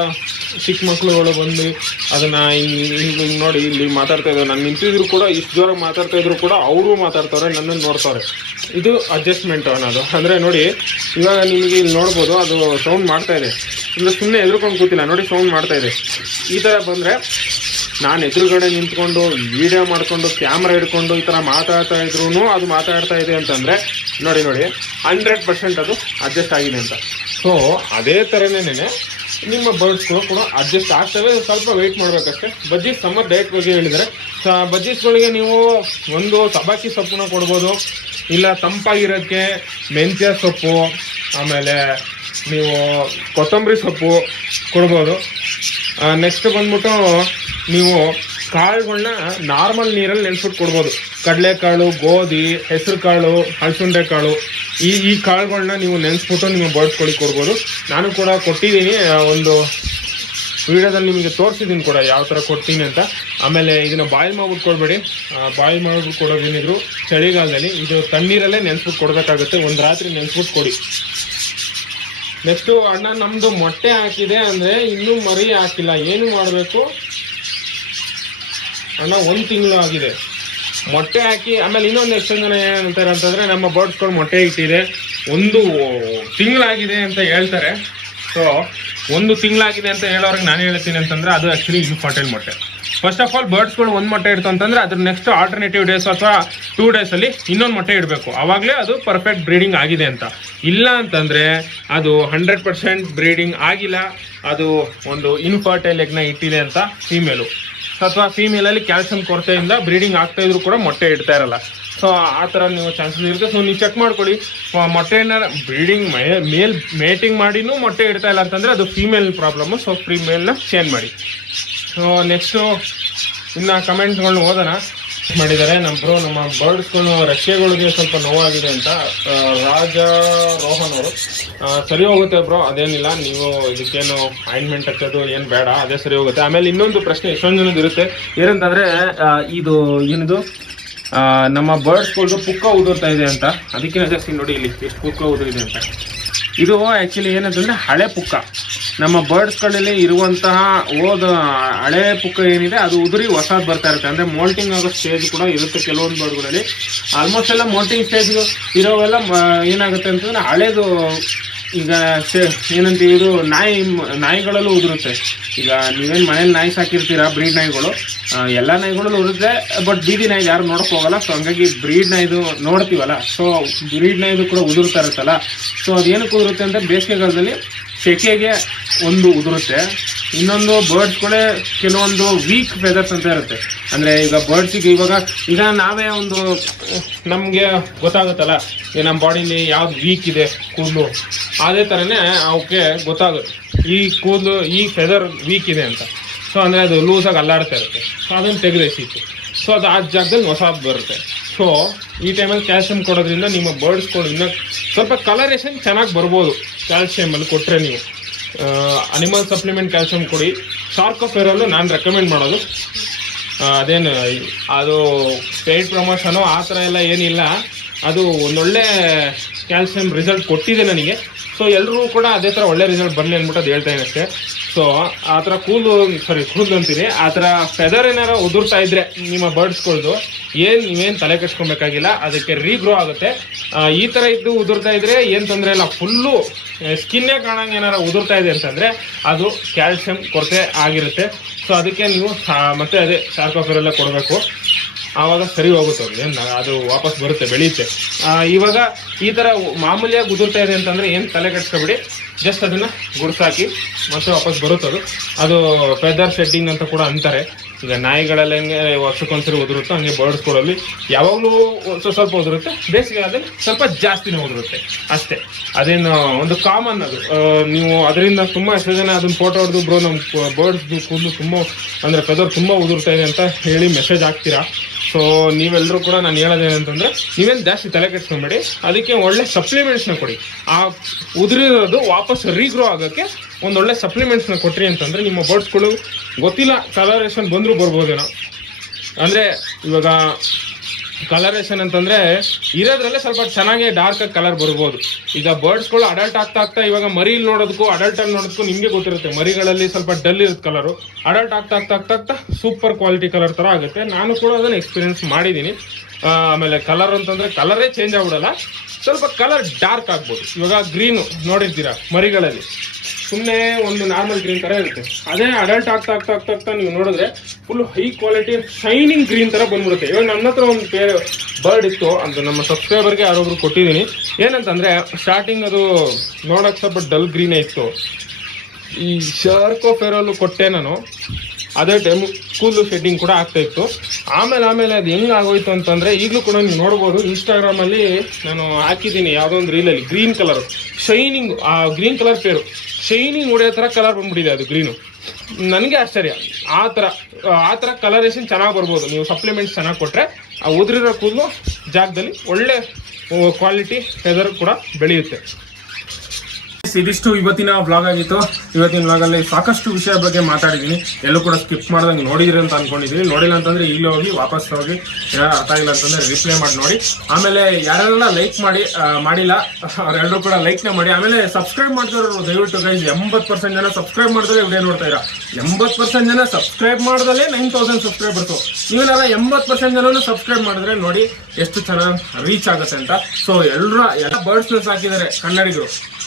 ಚಿಕ್ಕ ಮಕ್ಳುಗಳು ಬಂದು ಅದನ್ನ ಹಿಂಗ್ ಹಿಂಗ್ ನೋಡಿ ಇಲ್ಲಿ ಮಾತಾಡ್ತಾ ಇದ್ದಾರೆ. ನಾನು ನಿಂತಿದ್ರು ಕೂಡ, ಇಷ್ಟು ಜೋರಾಗಿ ಮಾತಾಡ್ತಾ ಇದ್ರು ಕೂಡ ಅವರು ಮಾತಾಡ್ತಾರೆ ನನ್ನನ್ನು ನೋಡ್ತಾರೆ. ಇದು ಅಡ್ಜಸ್ಟ್ಮೆಂಟ್ ಅನ್ನೋದು. ಅಂದ್ರೆ ನೋಡಿ, ಇವಾಗ ನಿಮಗೆ ಇಲ್ಲಿ ನೋಡ್ಬೋದು, ಅದು ಸೌಂಡ್ ಮಾಡ್ತಾ ಇದೆ. ಇಲ್ಲ ಸುಮ್ಮನೆ ಎದುರ್ಕೊಂಡು ಕೂತಿಲ್ಲ, ನೋಡಿ ಸೌಂಡ್ ಮಾಡ್ತಾ ಇದೆ. ಈ ಥರ ಬಂದ್ರೆ ನಾನು ಎದುರುಗಡೆ ನಿಂತ್ಕೊಂಡು ವಿಡಿಯೋ ಮಾಡಿಕೊಂಡು ಕ್ಯಾಮ್ರಾ ಹಿಡ್ಕೊಂಡು ಈ ಥರ ಮಾತಾಡ್ತಾ ಇದ್ರು ಅದು ಮಾತಾಡ್ತಾ ಇದೆ ಅಂತಂದರೆ, ನೋಡಿ ನೋಡಿ ಹಂಡ್ರೆಡ್ ಪರ್ಸೆಂಟ್ ಅದು ಅಡ್ಜಸ್ಟ್ ಆಗಿದೆ ಅಂತ. ಸೊ ಅದೇ ಥರನೇ ನಿಮ್ಮ ಬರ್ಡ್ಸ್ಗಳು ಕೂಡ ಅಡ್ಜಸ್ಟ್ ಆಗ್ತವೆ. ಸ್ವಲ್ಪ ವೆಯ್ಟ್ ಮಾಡಬೇಕಷ್ಟೇ. ಬಜ್ಜೀಸ್ ನಮ್ಮ ಡಯಟ್ ಬಗ್ಗೆ ಹೇಳಿದರೆ ಬಜ್ಜೀಸ್ಗಳಿಗೆ ನೀವು ಒಂದು ಸಬಾಕಿ ಸೊಪ್ಪನ್ನ ಕೊಡ್ಬೋದು. ಇಲ್ಲ, ತಂಪಾಗಿರೋಕ್ಕೆ ಮೆಂತ್ಯ ಸೊಪ್ಪು, ಆಮೇಲೆ ನೀವು ಕೊತ್ತಂಬರಿ ಸೊಪ್ಪು ಕೊಡ್ಬೋದು. ನೆಕ್ಸ್ಟ್ ಬಂದ್ಬಿಟ್ಟು ನೀವು ಕಾಳುಗಳನ್ನ ನಾರ್ಮಲ್ ನೀರಲ್ಲಿ ನೆನ್ಸ್ಬಿಟ್ಟು ಕೊಡ್ಬೋದು. ಕಡಲೆಕಾಳು, ಗೋಧಿ ಹೆಸರು ಕಾಳು ಹಲಸುಂಡೆ ಕಾಳು ಈ ಈ ಕಾಳುಗಳನ್ನ ನೀವು ನೆನೆಸ್ಬಿಟ್ಟು ನಿಮ್ಮ ಬರ್ಡ್ಸ್ಗಳಿಗೆ ಕೊಡ್ಬೋದು. ನಾನು ಕೂಡ ಕೊಟ್ಟಿದ್ದೀನಿ ಒಂದು ವಿಡಿಯೋದಲ್ಲಿ ನಿಮಗೆ ತೋರಿಸಿದ್ದೀನಿ ಕೂಡ ಯಾವ ಥರ ಕೊಡ್ತೀನಿ ಅಂತ. ಆಮೇಲೆ ಇದನ್ನು ಬಾಯ್ಲ್ ಮಾಡ್ಬಿಟ್ಟು ಕೊಡಬೇಡಿ. ಬಾಯ್ಲ್ ಮಾಡ್ಬಿಟ್ಟು ಕೊಡೋದೇನಿದ್ರು ಚಳಿಗಾಲದಲ್ಲಿ ಇದು ತಣ್ಣೀರಲ್ಲೇ ನೆನೆಸ್ಬಿಟ್ಟು ಕೊಡಬೇಕಾಗುತ್ತೆ. ಒಂದು ರಾತ್ರಿ ನೆನೆಸ್ಬಿಟ್ಟು ಕೊಡಿ. ನೆಕ್ಸ್ಟು ಅಣ್ಣ ನಮ್ಮದು ಮೊಟ್ಟೆ ಹಾಕಿದೆ ಅಂದರೆ ಇನ್ನೂ ಮರಿ ಹಾಕಿಲ್ಲ. ಏನು ಮಾಡಬೇಕು? ಅಣ್ಣ, ಒಂದು ತಿಂಗಳು ಆಗಿದೆ. ಮೊಟ್ಟೆ ಹಾಕಿ, ಆಮೇಲೆ ಇನ್ನೊಂದು ಎಷ್ಟೊಂದು ಜನ ಏನಂತಾರೆ ಅಂತಂದ್ರೆ ನಮ್ಮ ಬರ್ಡ್ಸ್ಗಳು ಮೊಟ್ಟೆ ಇಟ್ಟಿದೆ. ಒಂದು ತಿಂಗಳಾಗಿದೆ ಅಂತ ಹೇಳ್ತಾರೆ. ಸೊ ಒಂದು ತಿಂಗಳಾಗಿದೆ ಅಂತ ಹೇಳೋರಿಗೆ ನಾನು ಹೇಳ್ತೀನಿ ಅಂತಂದ್ರೆ ಅದು ಆ್ಯಕ್ಚುಲಿ ಇಂಪಾರ್ಟೆಂಟ್ ಮೊಟ್ಟೆ. ಫಸ್ಟ್ ಆಫ್ ಆಲ್ ಬರ್ಡ್ಸ್ಗಳು ಒಂದು ಮೊಟ್ಟೆ ಇಡ್ತು ಅಂತಂದ್ರೆ ಅದ್ರ ನೆಕ್ಸ್ಟ್ ಆಲ್ಟರ್ನೇಟಿವ್ ಡೇಸ್ ಅಥವಾ ಟೂ ಡೇಸಲ್ಲಿ ಇನ್ನೊಂದು ಮೊಟ್ಟೆ ಇಡಬೇಕು. ಅವಾಗಲೇ ಅದು ಪರ್ಫೆಕ್ಟ್ ಬ್ರೀಡಿಂಗ್ ಆಗಿದೆ ಅಂತ. ಇಲ್ಲ ಅಂತಂದ್ರೆ ಅದು ಹಂಡ್ರೆಡ್ ಪರ್ಸೆಂಟ್ ಬ್ರೀಡಿಂಗ್ ಆಗಿಲ್ಲ. ಅದು ಒಂದು ಇನ್ಫರ್ಟೈಲ್ ಎಗ್ನ ಇಟ್ಟಿದೆ ಅಂತ ಫೀಮೇಲು ಅಥವಾ ಫೀಮೇಲಲ್ಲಿ ಕ್ಯಾಲ್ಸಿಯಂ ಕೊರತೆಯಿಂದ ಬ್ರೀಡಿಂಗ್ ಆಗ್ತಾ ಇದ್ರು ಕೂಡ ಮೊಟ್ಟೆ ಇಡ್ತಾ ಇರಲ್ಲ. ಸೊ ಆ ಥರ ನೀವು ಚಾನ್ಸಸ್ ಇರುತ್ತೆ. ಸೊ ನೀವು ಚೆಕ್ ಮಾಡ್ಕೊಳ್ಳಿ. ಮೊಟ್ಟೆ ಮೊಟ್ಟೆನ ಬ್ರೀಡಿಂಗ್ ಮೇಲ್, ಮೇಟಿಂಗ್ ಮಾಡಿನೂ ಮೊಟ್ಟೆ ಇಡ್ತಾ ಇಲ್ಲ ಅಂತಂದ್ರೆ ಅದು ಫೀಮೇಲ್ ಪ್ರಾಬ್ಲಮ್ಮು ಸೊ ಫೀಮೇಲ್ನ ಚೇಂಜ್ ಮಾಡಿ. ಸೊ ನೆಕ್ಸ್ಟು ಇನ್ನು ಕಮೆಂಟ್ಗಳನ್ನ ಓದೋಣ. ಮಾಡಿದ್ದಾರೆ. ನಮ್ಮ ಬ್ರೋ ನಮ್ಮ ಬರ್ಡ್ಸ್ಗಳು ರೆಕ್ಕೆಗಳಿಗೆ ಸ್ವಲ್ಪ ನೋವಾಗಿದೆ ಅಂತ ರಾಜ ರೋಹನ್ ಅವರು. ಸರಿ ಹೋಗುತ್ತೆ ಬ್ರೋ ಅದೇನಿಲ್ಲ. ನೀವು ಇದಕ್ಕೇನು ಆಯಿಂಟ್ಮೆಂಟ್ ಹಚ್ಚೋದು ಏನು ಬೇಡ, ಅದೇ ಸರಿ ಹೋಗುತ್ತೆ. ಆಮೇಲೆ ಇನ್ನೊಂದು ಪ್ರಶ್ನೆ ಎಷ್ಟೊಂದು ಜನದ್ದು ಇರುತ್ತೆ. ಏನಂತಂದ್ರೆ ಇದು ಏನಿದು? ನಮ್ಮ ಬರ್ಡ್ಸ್ಗಳು ಪುಕ್ಕ ಉದುರ್ತಾ ಇದೆ ಅಂತ. ಅದಕ್ಕೆ ಜಾಸ್ತಿ ನೋಡಿ ಇಲ್ಲಿ, ಎಷ್ಟು ಪುಕ್ಕ ಉದುರಿದೆ ಅಂತ. ಇದು ಆ್ಯಕ್ಚುಲಿ ಏನಂತಂದರೆ ಹಳೆ ಪುಕ್ಕ. ನಮ್ಮ ಬರ್ಡ್ಸ್ಗಳಲ್ಲಿ ಇರುವಂತಹ ಓದ ಹಳೆ ಪುಕ್ಕ ಏನಿದೆ, ಅದು ಉದುರಿ ಹೊಸದು ಬರ್ತಾ ಇರುತ್ತೆ. ಅಂದ್ರೆ ಮೋಲ್ಟಿಂಗ್ ಆಗೋ ಸ್ಟೇಜ್ ಕೂಡ ಇರುತ್ತೆ ಕೆಲವೊಂದು ಬರ್ಡ್ಗಳಲ್ಲಿ ಆಲ್ಮೋಸ್ಟ್ ಎಲ್ಲ ಮೋಲ್ಟಿಂಗ್ ಸ್ಟೇಜ್ ಇರೋವೆಲ್ಲ ಏನಾಗುತ್ತೆ ಅಂತಂದರೆ ಹಳೇದು ಈಗ ಏನಂತೀವಿ ಇದು, ನಾಯಿ ನಾಯಿಗಳಲ್ಲೂ ಉದುರುತ್ತೆ. ಈಗ ನೀವೇನು ಮನೇಲಿ ನಾಯಿ ಸಾಕಿರ್ತೀರಾ, ಬ್ರೀಡ್ ನಾಯಿಗಳು? ಎಲ್ಲ ನಾಯಿಗಳಲ್ಲೂ ಉದುರುತ್ತೆ, ಬಟ್ ಬೀದಿ ನಾಯಿ ಯಾರು ನೋಡಕ್ ಹೋಗಲ್ಲ. ಸೊ ಹಂಗಾಗಿ ಬ್ರೀಡ್ ನಾಯಿದು ನೋಡ್ತೀವಲ್ಲ. ಸೊ ಬ್ರೀಡ್ ನಾಯಿದು ಕೂಡ ಉದುರ್ತಾ ಇರುತ್ತಲ್ಲ. ಸೊ ಅದೇನಕ್ಕೆ ಉದುರುತ್ತೆ ಅಂದರೆ ಬೇಸಿಗೆಗಾಲದಲ್ಲಿ ಸೆಕೆಗೆ ಒಂದು ಉದುರುತ್ತೆ. ಇನ್ನೊಂದು ಬರ್ಡ್ಸ್ಗಳೇ ಕೆಲವೊಂದು ವೀಕ್ ಫೆದರ್ಸ್ ಅಂತ ಇರುತ್ತೆ. ಅಂದ್ರೆ ಈಗ ಬರ್ಡ್ಸಿಗೆ ಇವಾಗ, ಈಗ ನಾವೇ ಒಂದು, ನಮಗೆ ಗೊತ್ತಾಗುತ್ತಲ್ಲ ಈಗ ನಮ್ಮ ಬಾಡಿಲಿ ಯಾವ್ದು ವೀಕ್ ಇದೆ ಕೂದಲು. ಅದೇ ಥರನೇ ಅವಕ್ಕೆ ಗೊತ್ತಾಗುತ್ತೆ ಈ ಕೂದಲು, ಈ ಫೆದರ್ ವೀಕ್ ಇದೆ ಅಂತ. ಸೊ ಅಂದರೆ ಅದು ಲೂಸಾಗಿ ಅಲ್ಲಾಡ್ತಾ ಇರುತ್ತೆ. ಸೊ ಅದನ್ನು ತೆಗೆದೇಸಿತ್ತು ಸೊ ಅದು ಆ ಜಾಗದಲ್ಲಿ ಹೊಸ ಬರುತ್ತೆ. ಸೊ ಈ ಟೈಮಲ್ಲಿ ಕ್ಯಾಲ್ಸಿಯಂ ಕೊಡೋದ್ರಿಂದ ನಿಮ್ಮ ಬರ್ಡ್ಸ್ಗಳು ಇನ್ನೂ ಸ್ವಲ್ಪ ಕಲರೇಷನ್ ಚೆನ್ನಾಗಿ ಬರ್ಬೋದು. ಕ್ಯಾಲ್ಸಿಯಮಲ್ಲಿ ಕೊಟ್ಟರೆ ನೀವು. ಅನಿಮಲ್ ಸಪ್ಲಿಮೆಂಟ್ ಕ್ಯಾಲ್ಸಿಯಂ ಕೊಡಿ. ಶಾರ್ಕೋಫೆರಲ್ಲು ನಾನು ರೆಕಮೆಂಡ್ ಮಾಡೋದು. ಅದೇನು, ಅದು ಪೇಯ್ಡ್ ಪ್ರಮೋಷನು ಆ ಥರ ಎಲ್ಲ ಏನಿಲ್ಲ. ಅದು ಒಂದೊಳ್ಳೆ ಕ್ಯಾಲ್ಸಿಯಂ ರಿಸಲ್ಟ್ ಕೊಟ್ಟಿದೆ ನನಗೆ. ಸೊ ಎಲ್ಲರೂ ಕೂಡ ಅದೇ ಥರ ಒಳ್ಳೆ ರಿಸಲ್ಟ್ ಬರಲಿ ಅಂದ್ಬಿಟ್ಟು ಅದು ಹೇಳ್ತಾ ಇರುತ್ತೆ ಸೊ ಆ ಥರ ಕೂದಲು ಸಾರಿ ಕೂದಲು ಅಂತೀನಿ. ಆ ಥರ ಫೆದರ್ ಏನಾರ ಉದುರ್ತಾ ಇದ್ರೆ ನಿಮ್ಮ ಬರ್ಡ್ಸ್ಗಳ್ದು ಏನು, ನೀವೇನು ತಲೆ ಕೆಡ್ಸ್ಕೊಬೇಕಾಗಿಲ್ಲ, ಅದಕ್ಕೆ ರೀಗ್ರೋ ಆಗುತ್ತೆ. ಈ ಥರ ಇದ್ದು ಉದುರ್ತಾ ಇದ್ರೆ ಏನು ತೊಂದರೆ ಇಲ್ಲ. ಫುಲ್ಲು ಸ್ಕಿನ್ನೇ ಕಾಣಂಗೆ ಏನಾರ ಉದುರ್ತಾ ಇದೆ ಅಂತಂದ್ರೆ ಅದು ಕ್ಯಾಲ್ಸಿಯಂ ಕೊರತೆ ಆಗಿರುತ್ತೆ. ಸೊ ಅದಕ್ಕೆ ನೀವು ಮತ್ತೆ ಅದೇ ಶಾರ್ಕೋಫೆರೆಲ್ಲ ಕೊಡಬೇಕು. ಆವಾಗ ಸರಿ ಹೋಗುತ್ತೆ ಏನು, ಅದು ವಾಪಸ್ ಬರುತ್ತೆ, ಬೆಳೆಯುತ್ತೆ. ಇವಾಗ ಈ ಥರ ಮಾಮೂಲಿಯಾಗಿ ಉದುರ್ತಾ ಇದೆ ಅಂತಂದ್ರೆ ಏನು ತಲೆ ಕೆಡ್ಸ್ಕೊಬಿಡಿ. ಜಸ್ಟ್ ಅದನ್ನ ಗುಡ್ಸಾಕಿ ಮತ್ತೆ ವಾಪಸ್ ಬರುತ್ತೆ ಅದು. ಫೆದರ್ ಶೆಡ್ಡಿಂಗ್ ಅಂತ ಕೂಡ ಅಂತಾರೆ. ಈಗ ನಾಯಿಗಳೆಲ್ಲ ಹೆಂಗೆ ವರ್ಷಕ್ಕೊಂದ್ಸರಿ ಉದುರುತ್ತೋ, ಹಂಗೆ ಬರ್ಡ್ಸ್ಗಳಲ್ಲಿ ಯಾವಾಗಲೂ ಸ್ವಲ್ಪ ಸ್ವಲ್ಪ ಉದುರುತ್ತೆ. ಬೇಸಿಗೆ ಆದ್ರೆ ಸ್ವಲ್ಪ ಜಾಸ್ತಿನೇ ಉದುರುತ್ತೆ. ಅಷ್ಟೇ. ಅದೇನು ಒಂದು ಕಾಮನ್ ಅದು. ನೀವು ಅದರಿಂದ ತುಂಬ ಎಷ್ಟೋ ಜನ ಅದನ್ನ ಫೋಟೋ ಹೊಡೆದು, ಬ್ರೋ ನಮ್ಮ ಬರ್ಡ್ಸ್ದು ಕೂದಲು ತುಂಬ, ಅಂದ್ರೆ ಫೆದರ್ ತುಂಬಾ ಉದುರ್ತಾ ಇದೆ ಅಂತ ಹೇಳಿ ಮೆಸೇಜ್ ಹಾಕ್ತೀರಾ? ಸೊ ನೀವೆಲ್ಲರೂ ಕೂಡ ನಾನು ಹೇಳೋದೇನಂತಂದ್ರೆ ನೀವೇನು ಜಾಸ್ತಿ ತಲೆ ಕೆಡಿಸ್ಕೊಂಬೇಡಿ. ಅದಕ್ಕೆ ಒಳ್ಳೆ ಸಪ್ಲಿಮೆಂಟ್ಸ್ನ ಕೊಡಿ. ಆ ಉದುರಿರೋದು ವಾಪಸ್ ರೀಗ್ರೋ ಆಗೋಕ್ಕೆ ಒಂದು ಒಳ್ಳೆ ಸಪ್ಲಿಮೆಂಟ್ಸ್ನ ಕೊಟ್ರಿ ಅಂತಂದ್ರೆ ನಿಮ್ಮ ಬರ್ಡ್ಸ್ಗಳು ಗೊತ್ತಿಲ್ಲ ಕಲರೇಷನ್ ಬಂದರೂ ಬರ್ಬೋದೇನೋ. ಅಂದರೆ ಇವಾಗ ಕಲರೇಷನ್ ಅಂತಂದ್ರೆ ಇರೋದ್ರಲ್ಲೇ ಸ್ವಲ್ಪ ಚೆನ್ನಾಗಿ ಡಾರ್ಕ್ ಕಲರ್ ಬರ್ಬೋದು. ಈಗ ಬರ್ಡ್ಸ್ಗಳು ಅಡಲ್ಟ್ ಆಗ್ತಾ ಆಗ್ತಾ ಇವಾಗ ಮರಿ ನೋಡೋದಕ್ಕೂ ಅಡಲ್ಟ್ ಆಗಿ ನೋಡೋದಕ್ಕೂ ನಿಮಗೆ ಗೊತ್ತಿರುತ್ತೆ. ಮರಿಗಳಲ್ಲಿ ಸ್ವಲ್ಪ ಡಲ್ ಇರುತ್ತೆ ಕಲರು ಅಡಲ್ಟ್ ಆಗ್ತಾ ಆಗ್ತಾ ಆಗ್ತಾ ಆಗ್ತಾ ಸೂಪರ್ ಕ್ವಾಲಿಟಿ ಕಲರ್ ತರ ಆಗುತ್ತೆ. ನಾನು ಕೂಡ ಅದನ್ನ ಎಕ್ಸ್ಪೀರಿಯನ್ಸ್ ಮಾಡಿದ್ದೀನಿ. ಆಮೇಲೆ ಕಲರ್ ಅಂತಂದ್ರೆ ಕಲರೇ ಚೇಂಜ್ ಆಗ್ಬಿಡಲ್ಲ. ಸ್ವಲ್ಪ ಕಲರ್ ಡಾರ್ಕ್ ಆಗ್ಬೋದು. ಇವಾಗ ಗ್ರೀನು ನೋಡಿರ್ತೀರಾ ಮರಿಗಳಲ್ಲಿ. ಸುಮ್ಮನೆ ಒಂದು ನಾರ್ಮಲ್ ಗ್ರೀನ್ ತರ ಇರುತ್ತೆ. ಅದೇ ಅಡಲ್ಟ್ ಆಗ್ತಾ ಆಗ್ತಾ ಆಗ್ತಾ ಆಗ್ತಾ ನೀವು ನೋಡಿದ್ರೆ full high quality shining green ತರ ಬಂದ್ಬಿಡುತ್ತೆ. ಇವಾಗ ನನ್ನ ಹತ್ರ ಒಂದು ಪೇರ್ ಬರ್ಡ್ ಇತ್ತು. ಅಂತ ನಮ್ಮ ಸಬ್ಸ್ಕ್ರೈಬರ್ಗೆ ಯಾರೊಬ್ರು ಕೊಟ್ಟಿದ್ದೀನಿ. ಏನಂತಂದ್ರೆ ಸ್ಟಾರ್ಟಿಂಗ್ ಅದು ನೋಡಕ್ ಸ್ವಲ್ಪ ಡಲ್ ಗ್ರೀನೇ ಇತ್ತು. ಈ ಶಾರ್ಕೋ ಫೇರಲ್ಲೂ ಕೊಟ್ಟೆ ನಾನು. ಅದೇ ಟೈಮ್ ಕೂದಲು ಶೆಡ್ಡಿಂಗ್ ಕೂಡ ಆಗ್ತಾ ಇತ್ತು. ಆಮೇಲೆ ಆಮೇಲೆ ಅದು ಹೆಂಗ್ ಆಗೋಯ್ತು ಅಂತಂದ್ರೆ ಈಗಲೂ ಕೂಡ ನೀವು ನೋಡ್ಬೋದು ಇನ್ಸ್ಟಾಗ್ರಾಮ್ ಅಲ್ಲಿ ನಾನು ಹಾಕಿದ್ದೀನಿ ಯಾವುದೋ ಒಂದು ರೀಲಲ್ಲಿ ಗ್ರೀನ್ ಕಲರ್ ಶೈನಿಂಗ್ ಆ ಗ್ರೀನ್ ಕಲರ್ ಪೇರು ಶೈನಿಂಗ್ ಹೊಡೆಯೋ ಥರ ಕಲರ್ ಬಂದ್ಬಿಟ್ಟಿದೆ ಅದು ಗ್ರೀನು ನನಗೆ ಆಶ್ಚರ್ಯ. ಆ ಥರ ಆ ಥರ ಕಲರೇಷನ್ ಚೆನ್ನಾಗಿ ಬರ್ಬೋದು. ನೀವು ಸಪ್ಲಿಮೆಂಟ್ಸ್ ಚೆನ್ನಾಗಿ ಕೊಟ್ಟರೆ ಆ ಉದುರಿರೋ ಕೂದಲು ಜಾಗದಲ್ಲಿ ಒಳ್ಳೆ ಕ್ವಾಲಿಟಿ ಫೆದರ್ ಕೂಡ ಬೆಳೆಯುತ್ತೆ. ಇದಿಷ್ಟು ಇವತ್ತಿನ ಬ್ಲಾಗ್ ಆಗಿತ್ತು. ಇವತ್ತಿನ ಬ್ಲಾಗ್ ಅಲ್ಲಿ ಸಾಕಷ್ಟು ವಿಷಯ ಬಗ್ಗೆ ಮಾತಾಡಿದೀನಿ ಎಲ್ಲೂ ಕೂಡ ಸ್ಕಿಪ್ ಮಾಡ್ದಂಗೆ ನೋಡಿದ್ರಿ ಅಂತ ಅನ್ಕೊಂಡಿದೀನಿ ನೋಡಿಲ್ಲ ಅಂತಂದ್ರೆ ಇಲ್ಲಿ ಹೋಗಿ ವಾಪಸ್ ಹೋಗಿ ಅರ್ಥ ಆಗಿಲ್ಲ ಅಂತಂದ್ರೆ ರಿಪ್ಲೈ ಮಾಡಿ ನೋಡಿ. ಆಮೇಲೆ ಯಾರೆಲ್ಲ ಲೈಕ್ ಮಾಡಿ ಮಾಡಿಲ್ಲ ಅವರೆಲ್ಲರೂ ಕೂಡ ಲೈಕ್ನ ಮಾಡಿ. ಆಮೇಲೆ ಸಬ್ಸ್ಕ್ರೈಬ್ ಮಾಡ್ತಿರೋರು ದಯವಿಟ್ಟು ಗೈಸ್ ಎಂಬತ್ ಪರ್ಸೆಂಟ್ ಜನ ಸಬ್ಸ್ಕ್ರೈಬ್ ಮಾಡಿದ್ರೆ ವಿಡಿಯೋ ನೋಡ್ತಾ ಇರ. ಎಂಬತ್ ಪರ್ಸೆಂಟ್ ಜನ ಸಬ್ಸ್ಕ್ರೈಬ್ ಮಾಡ್ದಲೇ ನೈನ್ ತೌಸಂಡ್ ಸಬ್ಸ್ಕ್ರೈಬರ್ಸು ನೀವೆಲ್ಲ ಎಂಬತ್ತು ಪರ್ಸೆಂಟ್ ಜನನು ಸಬ್ಸ್ಕ್ರೈಬ್ ಮಾಡಿದ್ರೆ ನೋಡಿ ಎಷ್ಟು ಚೆನ್ನಾಗಿ ರೀಚ್ ಆಗುತ್ತೆ ಅಂತ. ಸೊ ಎಲ್ಲರ ಎಲ್ಲ ಬರ್ಡ್ಸ್ ಸಾಕಿದ್ದಾರೆ ಕನ್ನಡಿಗರು,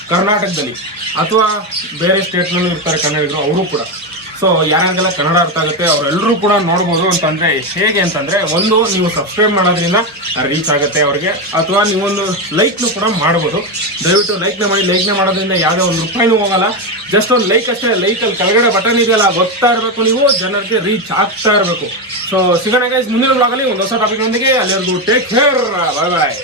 ಕರ್ನಾಟಕದಲ್ಲಿ. ಅಥವಾ ಬೇರೆ ಸ್ಟೇಟ್ನಲ್ಲೂ ಇರ್ತಾರೆ ಕನ್ನಡಿಗರು, ಅವರು ಕೂಡ. ಸೊ ಯಾರಿಗೆಲ್ಲ ಕನ್ನಡ ಅರ್ಥ ಆಗುತ್ತೆ ಅವರೆಲ್ಲರೂ ಕೂಡ ನೋಡ್ಬೋದು ಅಂತಂದ್ರೆ ಹೇಗೆ ಅಂತಂದ್ರೆ, ಒಂದು, ನೀವು ಸಬ್ಸ್ಕ್ರೈಬ್ ಮಾಡೋದ್ರಿಂದ ರೀಚ್ ಆಗುತ್ತೆ ಅವ್ರಿಗೆ, ಅಥವಾ ನೀವೊಂದು ಲೈಕ್ನು ಕೂಡ ಮಾಡ್ಬೋದು. ದಯವಿಟ್ಟು ಲೈಕ್ನ ಮಾಡಿ ಲೈಕ್ನ ಮಾಡೋದ್ರಿಂದ ಯಾವುದೇ ಒಂದು ರೂಪಾಯಿನೂ ಹೋಗಲ್ಲ. ಜಸ್ಟ್ ಒಂದು ಲೈಕ್ ಅಷ್ಟೇ ಲೈಕಲ್ಲಿ ಕೆಳಗಡೆ ಬಟನ್ ಇದೆಯಲ್ಲ, ಗೊತ್ತಾ ಇರಬೇಕು ನೀವು, ಜನರಿಗೆ ರೀಚ್ ಆಗ್ತಾ ಇರಬೇಕು. ಸೊ ಸಿಗೋಣ ಗೈಸ್ ಮುಂದಿನ ಬ್ಲಾಗಲ್ಲಿ ಒಂದು ಹೊಸ ಟಾಪಿಕ್ ನೊಂದಿಗೆ. ಅಲ್ಲಿವರೆಗೂ ಟೇಕ್ ಕೇರ್ ಬಾಯ್ ಬಾಯ್